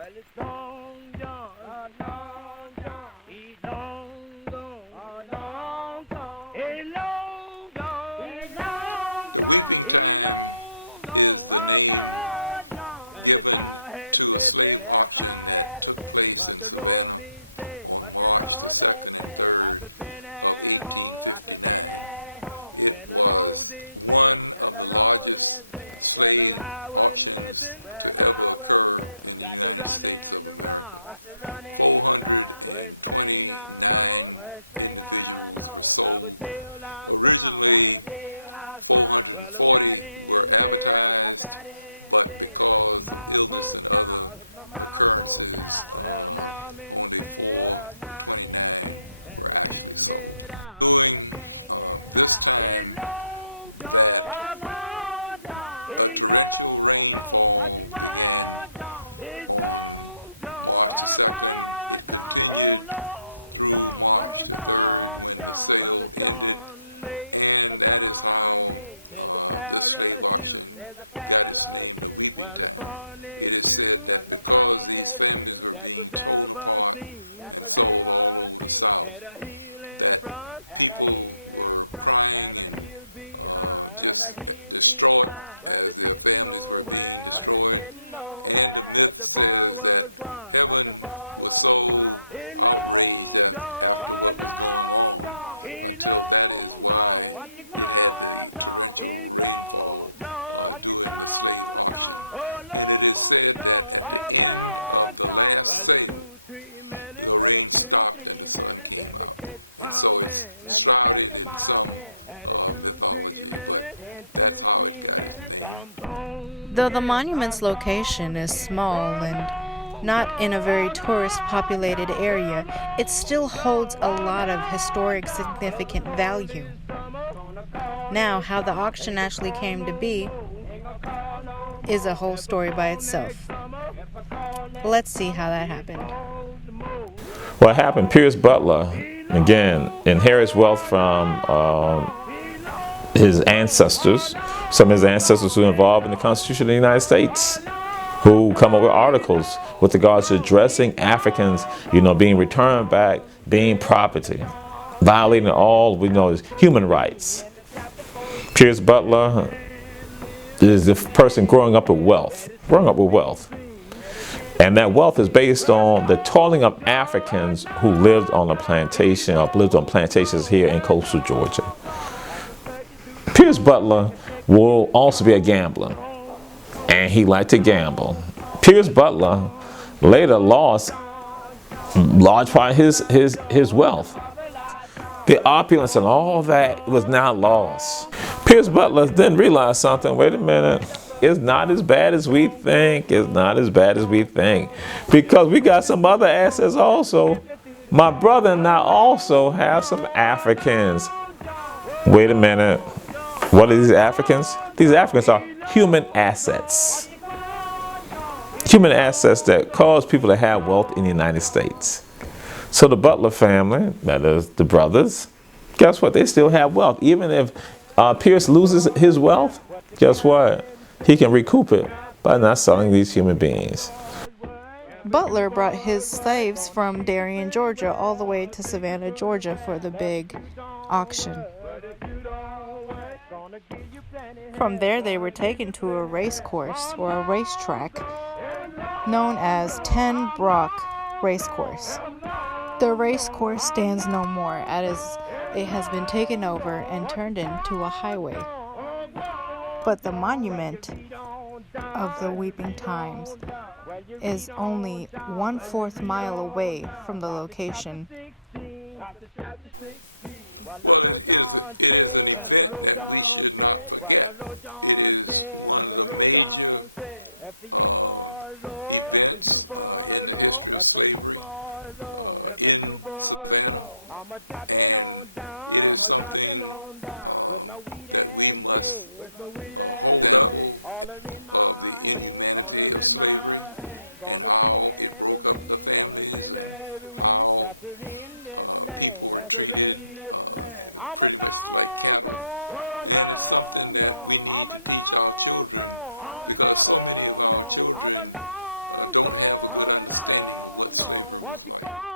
The Weeping Time is the name given to a slave auction that took place in Savannah on March the 2nd and 3rd of 1859. It was one of the largest slave auctions to ever occur in the United States of America. 429 individuals were sold. Originally, 440 were advertised, but because of illness and other occurrences, only 429 were actually sold. During this time that a torrential rainfall began on March the 2nd. It continued through March the 3rd when the sale ended, and that is how this slave auction got its name, the Weeping Time. It is said that because these families were being torn apart and sold all over the South, that people were crying and just distraught as their families were being destroyed. And the myth says that heaven was so outraged after what was going on, until that is why it had the torrential rainfall during the slave auction. And it is said that at the end of the last sale, the rain stopped and the sun came out. And so it's shrouded in some mythology, but that's how it got its name. Though the monument's location is small and not in a very tourist-populated area, it still holds a lot of historic significant value. Now, how the auction actually came to be is a whole story by itself. Let's see how that happened. What happened, Pierce Butler, again, inherits wealth from his ancestors, some of his ancestors who were involved in the Constitution of the United States, who come up with articles with regards to addressing Africans, being returned back, being property, violating all we know as human rights. Pierce Butler is the person growing up with wealth. And that wealth is based on the toiling of Africans who lived on a plantation, or lived on plantations here in coastal Georgia. Pierce Butler will also be a gambler, and he liked to gamble. Pierce Butler later lost large part of his wealth. The opulence and all that was now lost. Pierce Butler then realized something. Wait a minute. It's not as bad as we think. It's not as bad as we think. Because we got some other assets also. My brother and I also have some Africans. Wait a minute. What are these Africans? These Africans are human assets. Human assets that cause people to have wealth in the United States. So the Butler family, that is the brothers, guess what? They still have wealth. Even if Pierce loses his wealth, guess what? He can recoup it by not selling these human beings. Butler brought his slaves from Darien, Georgia, all the way to Savannah, Georgia for the big auction. From there, they were taken to a race course or a racetrack known as Ten Broeck Racecourse. The race course stands no more, as it has been taken over and turned into a highway. But the monument of the Weeping Times is only 1/4 mile away from the location. Well, it is an event that we should not forget. It is one of the major events in the history of slavery in Savannah, and it is something that we must hold up of the inhumanity of slavery and how it broke up the families and how people were treated pretty much like cattle. And it's something that we need to teach our children, because so many of our children don't have a good understanding of what slavery was like.